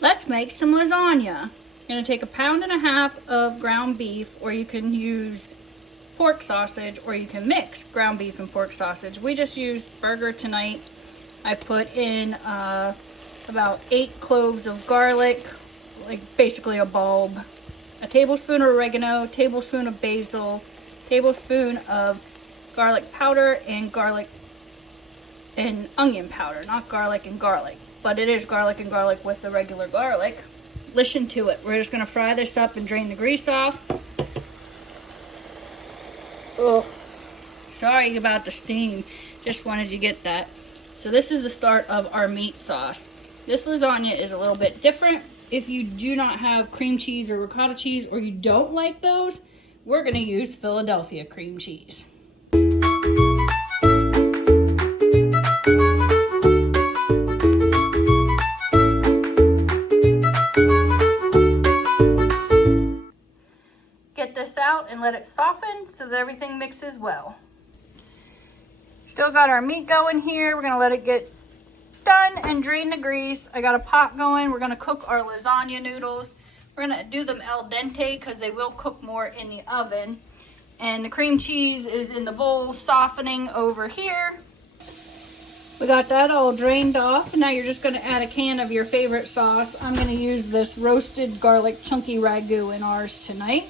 Let's make some lasagna. I'm gonna take 1.5 pounds of ground beef, or you can use pork sausage, or you can mix ground beef and pork sausage. We just used burger tonight. I put in about 8 cloves of garlic, like basically a bulb, a tablespoon of oregano, tablespoon of basil, tablespoon of garlic powder, and garlic and onion powder, not garlic and garlic, but it is garlic and garlic with the regular garlic. Listen to it. We're just gonna fry this up and drain the grease off. Oh, sorry about the steam. Just wanted to get that. So this is the start of our meat sauce. This lasagna is a little bit different. If you do not have cream cheese or ricotta cheese, or you don't like those, we're gonna use Philadelphia cream cheese. Get this out and let it soften so that everything mixes well. Still got our meat going here. We're gonna let it get done and drain the grease. I got a pot going. We're gonna cook our lasagna noodles. We're gonna do them al dente because they will cook more in the oven. And the cream cheese is in the bowl softening over here. We got that all drained off. Now you're just gonna add a can of your favorite sauce. I'm gonna use this roasted garlic chunky ragu in ours tonight.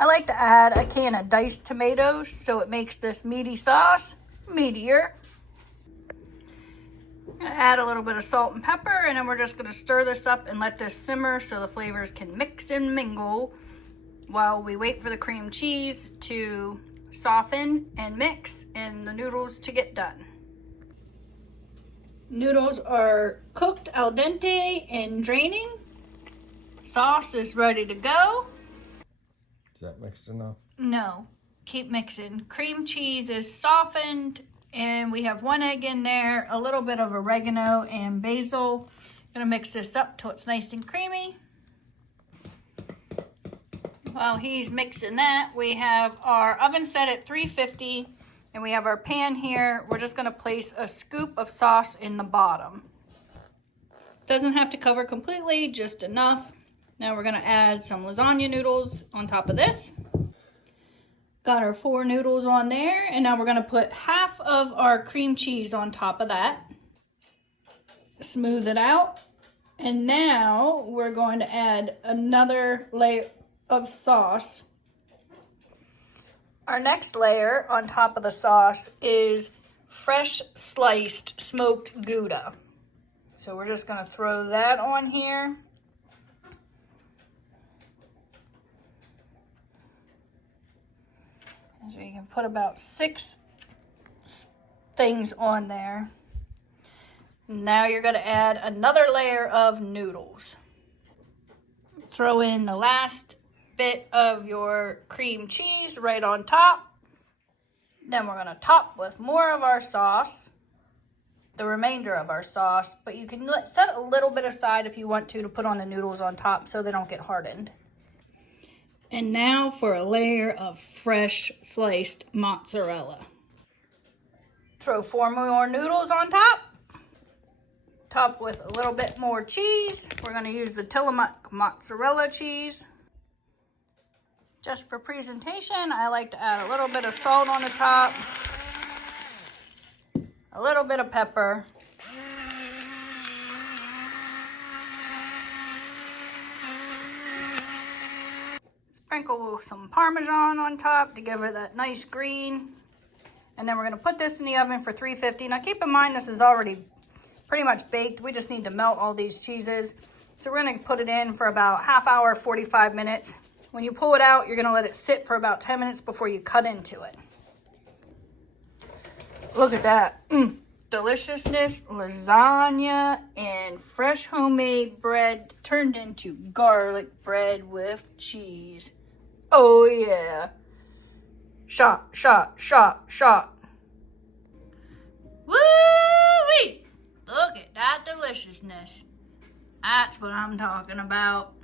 I like to add a can of diced tomatoes so it makes this meaty sauce meatier. Add a little bit of salt and pepper, and then we're just going to stir this up and let this simmer so the flavors can mix and mingle while we wait for the cream cheese to soften and mix and the noodles to get done. Noodles are cooked al dente and draining. Sauce is ready to go. Is that mixed enough? No, keep mixing. Cream cheese is softened, and we have 1 egg in there, a little bit of oregano and basil. Gonna mix this up till it's nice and creamy. While he's mixing that, we have our oven set at 350, and we have our pan here. We're just gonna place a scoop of sauce in the bottom. Doesn't have to cover completely, just enough. Now we're gonna add some lasagna noodles on top of this. Got our 4 noodles on there, and now we're gonna put half of our cream cheese on top of that. Smooth it out. And now we're going to add another layer of sauce. Our next layer on top of the sauce is fresh sliced smoked Gouda. So we're just gonna throw that on here. So you can put about 6 things on there. Now you're going to add another layer of noodles. Throw in the last bit of your cream cheese right on top. Then we're going to top with more of our sauce, the remainder of our sauce, but you can set a little bit aside if you want to put on the noodles on top so they don't get hardened. And now for a layer of fresh sliced mozzarella. Throw 4 more noodles on top. Top with a little bit more cheese. We're going to use the Tillamook mozzarella cheese. Just for presentation, I like to add a little bit of salt on the top. A little bit of pepper. Sprinkle some Parmesan on top to give it that nice green. And then we're going to put this in the oven for 350. Now keep in mind this is already pretty much baked. We just need to melt all these cheeses. So we're going to put it in for about half hour, 45 minutes. When you pull it out, you're going to let it sit for about 10 minutes before you cut into it. Look at that. Deliciousness, lasagna, and fresh homemade bread turned into garlic bread with cheese. Oh yeah. Shot, shot, shot, shot. Woo-wee! Look at that deliciousness. That's what I'm talking about.